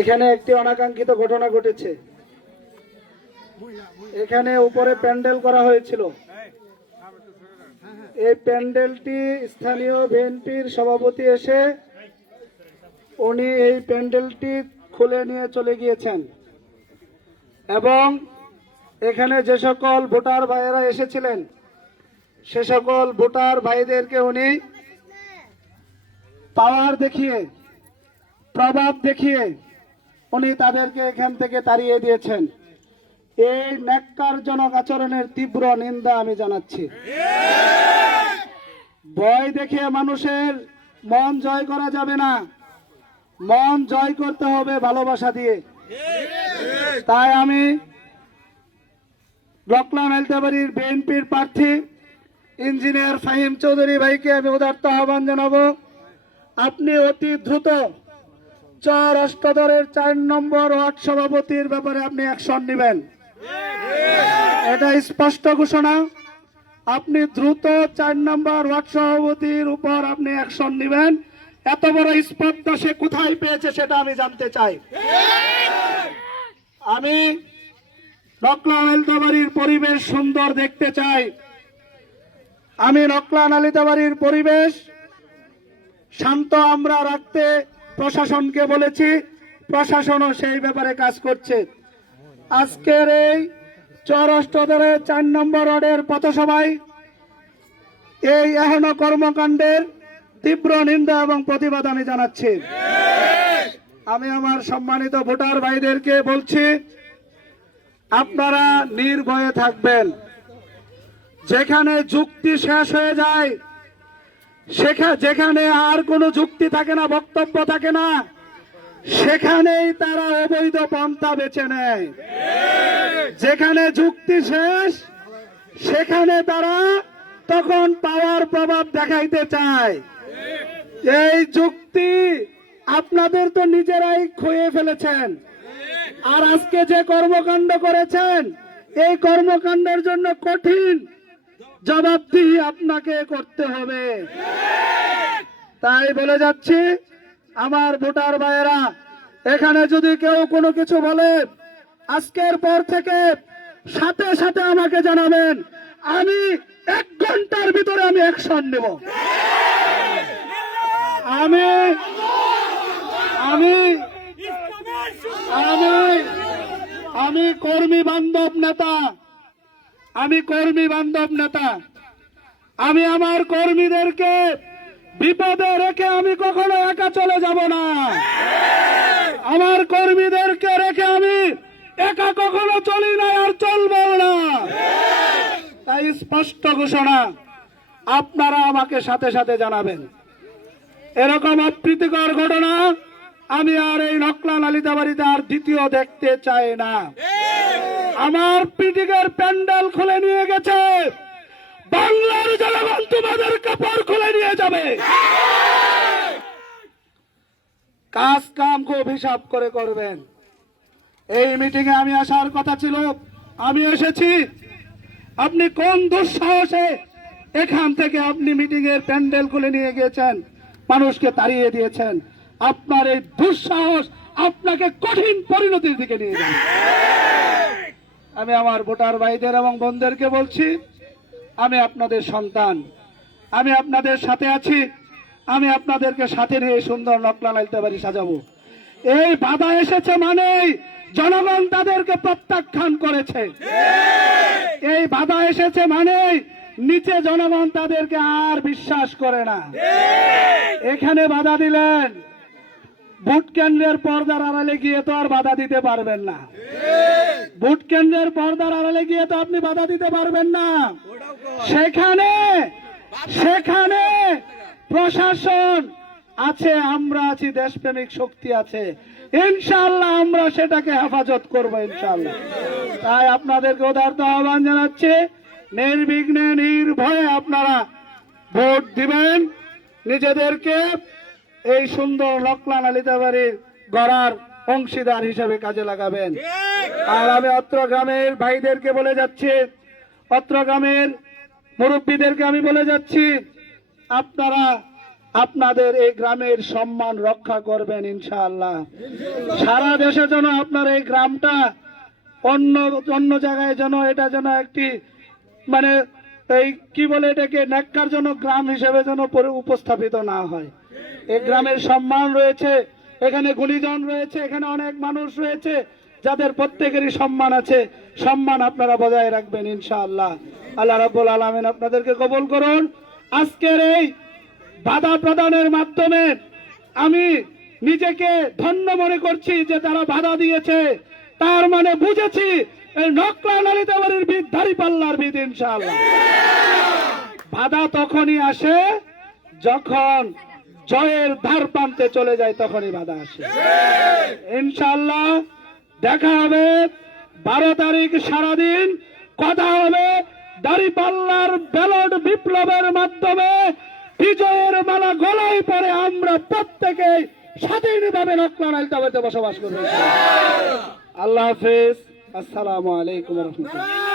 এখানে একটি অনাকাঙ্ক্ষিত ঘটনা ঘটেছে। এখানে উপরে প্যান্ডেল করা হয়েছিল। এই প্যান্ডেলটি স্থানীয় বিএনপির সভাপতি এসে উনি এই প্যান্ডেলটি খুলে নিয়ে চলে গিয়েছেন। এবং এখানে যে সকল ভোটার ভাইয়েরা এসেছিলেন, সে সকল ভোটার ভাইদেরকে উনি পাওয়ার দেখিয়ে, প্রভাব দেখিয়ে উনি তাদেরকে এখান থেকে তাড়িয়ে দিয়েছেন। এই ন্যাক্কারজনক আচরণের তীব্র নিন্দা আমি জানাচ্ছি। ভয় দেখে মানুষের মন জয় করা যাবে না। মন জয় করতে হবে ভালোবাসা দিয়ে। তাই আমি ব্লকলাম হেলতাবাড়ির বিএনপির প্রার্থী ইঞ্জিনিয়ার ফাহিম চৌধুরী ভাইকে আমি উদার্ত আহ্বান জানাব। আপনি অতি দ্রুত চার অষ্টদরের চার নম্বর ওয়ার্ড সভাপতির ব্যাপারে আপনি অ্যাকশন নেবেন। এটা স্পষ্ট ঘোষণা। আপনি দ্রুত চার নম্বর ওয়ার্ড সভাপতির উপর আপনি অ্যাকশন নেবেন। এত বড় স্পর্ধা সে কোথায় পেয়েছে সেটা আমি জানতে চাই। আমি নকলা নালিতাবাড়ির পরিবেশ সুন্দর দেখতে চাই। আমি নকলা আলিতাবাড়ির পরিবেশ শান্ত আমরা রাখতে প্রশাসনকে বলেছি, প্রশাসনও সেই ব্যাপারে কাজ করছে। আজকের এই চৌরাষ্ট্রদরে চার নম্বর ওয়ার্ডের পথসভায় এই এহন কর্মকাণ্ডের তীব্র নিন্দা এবং প্রতিবাদ আমি জানাচ্ছি। আমি আমার সম্মানিত ভোটার ভাইদেরকে বলছি, আপনারা নির্ভয়ে থাকবেন। যেখানে যুক্তি শেষ হয়ে যায় যেখানে আর কোনো যুক্তি থাকে না, বক্তব্য থাকে না, সেখানেই তারা অবৈধ পন্থা বেছে নেয়। যেখানে যুক্তি শেষ, সেখানে তারা তখন পাওয়ার প্রভাব দেখাইতে চায়। এই যুক্তি আপনাদের তো নিজেরাই খুঁয়ে ফেলেছেন। আর আজকে যে কর্মকাণ্ড করেছেন, এই কর্মকাণ্ডের জন্য কঠিন জবাবদিহি আপনাকে করতে হবে। তাই বলে যাচ্ছি, আমার ভোটার ভাইয়েরা, এখানে যদি কেউ কোনো কিছু বলে, আজকের পর থেকে সাথে সাথে আমাকে জানাবেন, আমি এক ঘণ্টার ভিতরে আমি অ্যাকশন নেব। আমি আমি আমি আমি কর্মী বান্ধব নেতা আমি কর্মী বান্ধব নেতা। আমি আমার কর্মীদেরকে বিপদে রেখে আমি কখনো একা চলে যাব না। আমার কর্মীদেরকে রেখে আমি একা কখনো চলি না আর চলবো না। তাই স্পষ্ট ঘোষণা, আপনারা আমাকে সাথে সাথে জানাবেন। এরকম অপ্রীতিকর ঘটনা আমি আর এই নকলা নালিতাবাড়িতে আর দ্বিতীয় দেখতে চাই না। আমার পিটিকের প্যান্ডেল খুলে নিয়ে গেছে। বাংলার জনগণ তোমাদের কাপড় খুলে নিয়ে যাবে। কাজ কাম খুব হিসাব করে করবেন। এই মিটিং এ আমি আসার কথা ছিল, আমি এসেছি। আপনি কোন দুঃসাহসে এখান থেকে আপনি মিটিং এর প্যান্ডেল খুলে নিয়ে গিয়েছেন? মানুষকে তাড়িয়ে দিয়েছেন। আপনার এই দুঃসাহস আপনাকে কঠিন পরিণতির দিকে নিয়ে যাবে। আমি আমার ভোটার ভাইদের এবং বোনদেরকে বলছি, আমি আপনাদের সন্তান, আমি আপনাদের সাথে আছি, আমি আপনাদেরকে সাথে নিয়ে সুন্দর নকলা নাইতে পারি সাজাবো। এই বাধা এসেছে মানেই জনগণ তাদেরকে প্রত্যাখ্যান করেছে। এই বাধা এসেছে মানেই নিচে জনগণ তাদেরকে আর বিশ্বাস করে না। এখানে বাধা দিলেন, ভোট কেন্দ্রের পর্দার আড়ালে গিয়ে তো আর বাধা দিতে পারবেন না। ভোট কেন্দ্রের পর্দার আড়ালে গিয়ে তো আপনি বাধা দিতে পারবেন না। সেখানে সেখানে প্রশাসন আছে, আমরা আছি, দেশপ্রেমিক শক্তি আছে। ইনশাল্লাহ আমরা সেটাকে হেফাজত করব ইনশাল্লাহ তাই আপনাদেরকে উদার্ত আহ্বান জানাচ্ছি, নির্বিঘ্নে, নির্ভয়ে আপনারা ভোট দিবেন। নিজেদেরকে এই সুন্দর লকলা নালিতাবাড়ির গড়ার অংশীদার হিসাবে কাজে লাগাবেন। আর আমি অত্র গ্রামের ভাইদেরকে বলে যাচ্ছি অত্র গ্রামের মুরব্বীদেরকে আমি বলে যাচ্ছি আপনারা আপনাদের এই গ্রামের সম্মান রক্ষা করবেন ইনশাআল্লাহ। সারা দেশে যেন আপনার এই গ্রামটা অন্য অন্য জায়গায় যেন এটা যেন একটি মানে এই কি বলে এটাকে ন্যাক্কারজনক গ্রাম হিসেবে যেন উপস্থাপিত না হয়। এই গ্রামের সম্মান রয়েছে এখানে গুণীজন রয়েছে, এখানে অনেক মানুষ রয়েছে, যাদের প্রত্যেকেরই সম্মান আছে। সম্মান আপনারা বজায় রাখবেন, ইনশাআল্লাহ। আল্লাহ রাব্বুল আলামিন আপনাদেরকে কবুল করুন। আজকের এই বাধা প্রদানের মাধ্যমে আমি নিজেকে ধন্য মনে করছি যে তারা বাধা দিয়েছে। তার মানে বুঝেছি ভিত, ইনশাআল্লাহ। বাধা তখনই আসে যখন জয়ের ধার প্রান্তে চলে যায় তখনই বাধা আসে। ইনশাআল্লাহ দেখা হবে বারো তারিখ সারাদিন। কথা হবে দাড়িপাল্লার ব্যালট বিপ্লবের মাধ্যমে। বিজয়ের মালা গলায় পরে আমরা প্রত্যেকে স্বাধীনভাবে তবে বসবাস করব। আল্লাহ হাফেজ। আসসালামু আলাইকুম রহমতুল্লাহ।